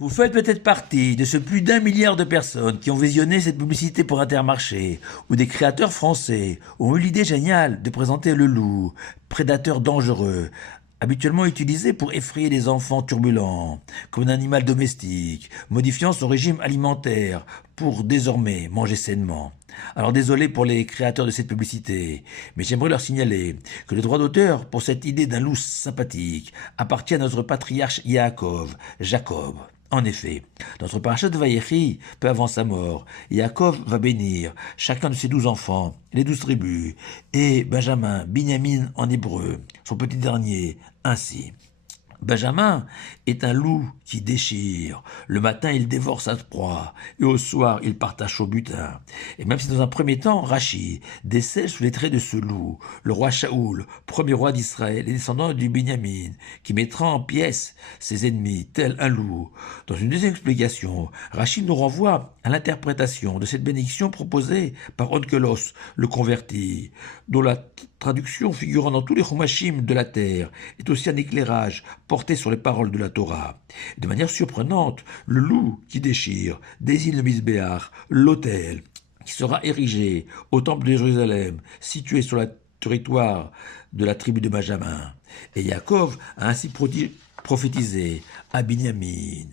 Vous faites peut-être partie de ce plus d'un milliard de personnes qui ont visionné cette publicité pour Intermarché, où des créateurs français ont eu l'idée géniale de présenter le loup, prédateur dangereux, habituellement utilisé pour effrayer les enfants turbulents, comme un animal domestique, modifiant son régime alimentaire pour désormais manger sainement. Alors désolé pour les créateurs de cette publicité, mais j'aimerais leur signaler que le droit d'auteur pour cette idée d'un loup sympathique appartient à notre patriarche Jacob. En effet, notre parachat de Vayechi, peu avant sa mort, Yaakov va bénir chacun de ses 12 enfants, les 12 tribus, et Benjamin, Binyamin en hébreu, son petit dernier, ainsi. Benjamin est un loup qui déchire. Le matin, il dévore sa proie, et au soir, il partage au butin. Et même si dans un premier temps, Rachi décèle sous les traits de ce loup, le roi Shaoul, premier roi d'Israël et descendant du Binyamin, qui mettra en pièces ses ennemis, tel un loup. Dans une deuxième explication, Rachi nous renvoie à l'interprétation de cette bénédiction proposée par Onkelos, le converti, dont la traduction figurant dans tous les chumashim de la terre est aussi un éclairage porté sur les paroles de la Torah. De manière surprenante, le loup qui déchire désigne le Misbéach, l'autel, qui sera érigé au temple de Jérusalem, situé sur le territoire de la tribu de Benjamin. Et Yaakov a ainsi prophétisé à Binyamin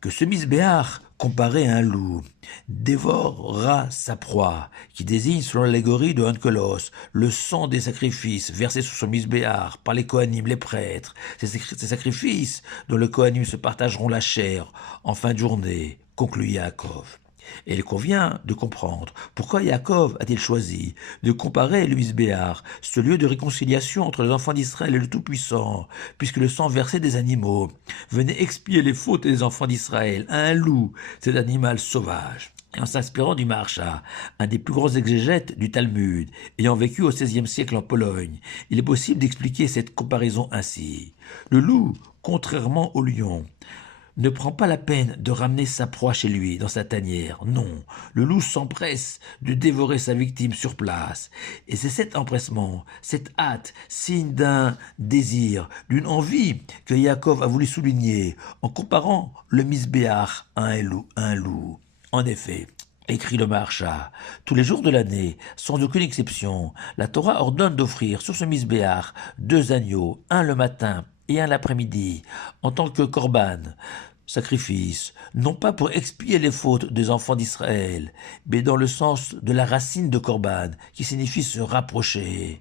que ce Misbéach, comparé à un loup, dévorera sa proie, qui désigne, selon l'allégorie de Onkelos, le sang des sacrifices versés sur son misbéar par les Kohanim, les prêtres, ces sacrifices dont les Kohanim se partageront la chair en fin de journée, conclut Yaakov. Et il convient de comprendre pourquoi Yaakov a-t-il choisi de comparer le Misbéar, ce lieu de réconciliation entre les enfants d'Israël et le Tout-Puissant, puisque le sang versé des animaux venait expier les fautes des enfants d'Israël à un loup, cet animal sauvage. Et en s'inspirant du Maharsha, un des plus grands exégètes du Talmud, ayant vécu au XVIe siècle en Pologne, il est possible d'expliquer cette comparaison ainsi. Le loup, contrairement au lion, ne prend pas la peine de ramener sa proie chez lui, dans sa tanière. Non, le loup s'empresse de dévorer sa victime sur place. Et c'est cet empressement, cette hâte, signe d'un désir, d'une envie que Yaakov a voulu souligner en comparant le misbéach à un loup. En effet, écrit le Maharsha, tous les jours de l'année, sans aucune exception, la Torah ordonne d'offrir sur ce misbéach 2 agneaux, un le matin et un l'après-midi, en tant que korban, sacrifice, non pas pour expier les fautes des enfants d'Israël, mais dans le sens de la racine de korban, qui signifie se rapprocher,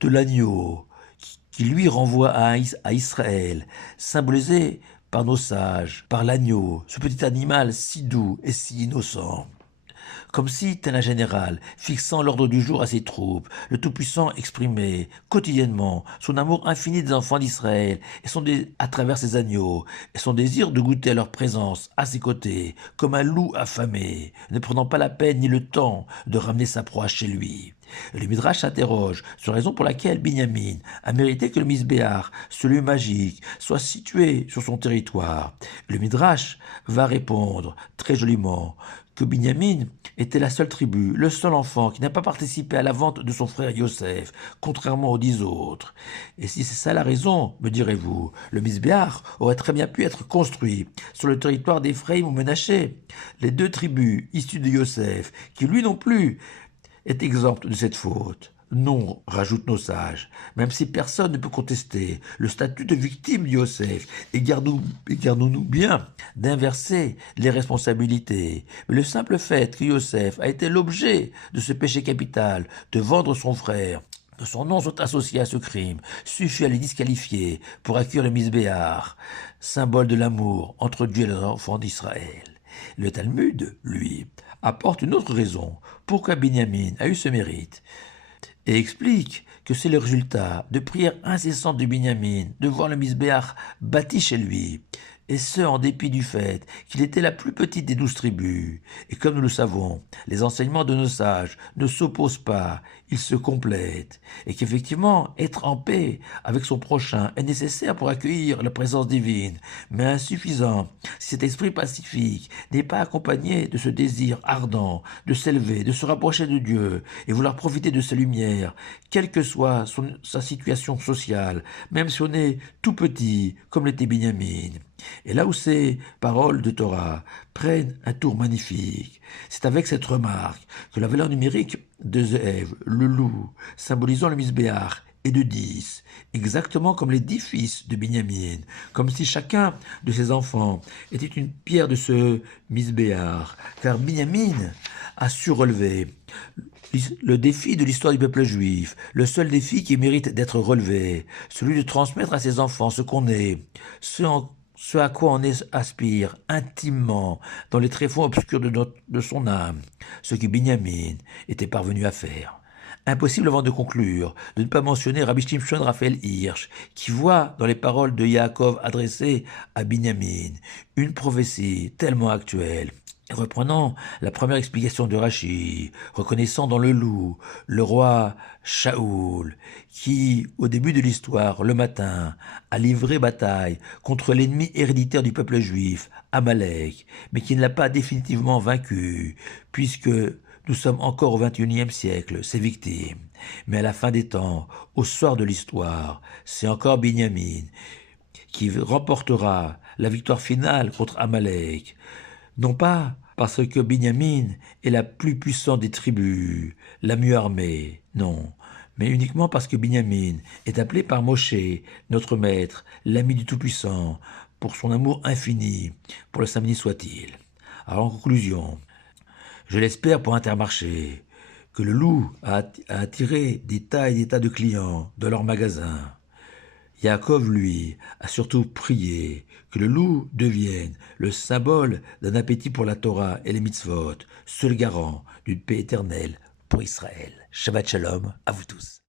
de l'agneau, qui lui renvoie à Israël, symbolisé par nos sages, par l'agneau, ce petit animal si doux et si innocent. Comme si, tel un général, fixant l'ordre du jour à ses troupes, le Tout-Puissant exprimait quotidiennement son amour infini des enfants d'Israël à travers ses agneaux, et son désir de goûter à leur présence à ses côtés, comme un loup affamé, ne prenant pas la peine ni le temps de ramener sa proie chez lui. Le Midrash s'interroge sur la raison pour laquelle Binyamin a mérité que le Misbéach, ce lieu magique, soit situé sur son territoire. Le Midrash va répondre très joliment que Binyamin était la seule tribu, le seul enfant qui n'a pas participé à la vente de son frère Yosef, contrairement aux 10 autres. Et si c'est ça la raison, me direz-vous, le Misbéach aurait très bien pu être construit sur le territoire d'Éphraïm ou Ménaché. Les 2 tribus issues de Yosef, qui lui non plus est exempt de cette faute. Non, rajoutent nos sages, même si personne ne peut contester le statut de victime de Yosef, et gardons-nous bien d'inverser les responsabilités. Mais le simple fait que Yosef a été l'objet de ce péché capital, de vendre son frère, que son nom soit associé à ce crime, suffit à les disqualifier pour accueillir le misbéar, symbole de l'amour entre Dieu et les enfants d'Israël. Le Talmud, lui, apporte une autre raison pourquoi Binyamin a eu ce mérite et explique que c'est le résultat de prières incessantes de Binyamin de voir le misbéach bâti chez lui, et ce en dépit du fait qu'il était la plus petite des 12 tribus. Et comme nous le savons, les enseignements de nos sages ne s'opposent pas, ils se complètent, et qu'effectivement, être en paix avec son prochain est nécessaire pour accueillir la présence divine, mais insuffisant si cet esprit pacifique n'est pas accompagné de ce désir ardent de s'élever, de se rapprocher de Dieu et vouloir profiter de sa lumière, quelle que soit sa situation sociale, même si on est tout petit, comme l'était Binyamin. Et là où ces paroles de Torah prennent un tour magnifique, c'est avec cette remarque que la valeur numérique de Ze'ev, le loup, symbolisant le Misbéach, est de 10, exactement comme les 10 fils de Binyamin, comme si chacun de ses enfants était une pierre de ce Misbéach, car Binyamin a su relever le défi de l'histoire du peuple juif, le seul défi qui mérite d'être relevé, celui de transmettre à ses enfants ce qu'on est, ce à quoi on aspire intimement dans les tréfonds obscurs de son âme, ce que Binyamin était parvenu à faire. Impossible avant de conclure de ne pas mentionner Rabbi Shimshon Raphaël Hirsch, qui voit dans les paroles de Yaakov adressées à Binyamin une prophétie tellement actuelle. Reprenant la première explication de Rachi, reconnaissant dans le loup le roi Shaoul, qui, au début de l'histoire, le matin, a livré bataille contre l'ennemi héréditaire du peuple juif, Amalek, mais qui ne l'a pas définitivement vaincu, puisque nous sommes encore au XXIe siècle, ses victimes. Mais à la fin des temps, au soir de l'histoire, c'est encore Binyamin qui remportera la victoire finale contre Amalek. Non pas parce que Binyamin est la plus puissante des tribus, la mieux armée, non, mais uniquement parce que Binyamin est appelé par Moshe, notre maître, l'ami du Tout-Puissant, pour son amour infini, pour le Saint-Béni soit-il. Alors en conclusion, je l'espère pour Intermarché, que le loup a attiré des tas et des tas de clients dans leur magasin. Yaakov, lui, a surtout prié que le loup devienne le symbole d'un appétit pour la Torah et les mitzvot, seul garant d'une paix éternelle pour Israël. Shabbat shalom à vous tous.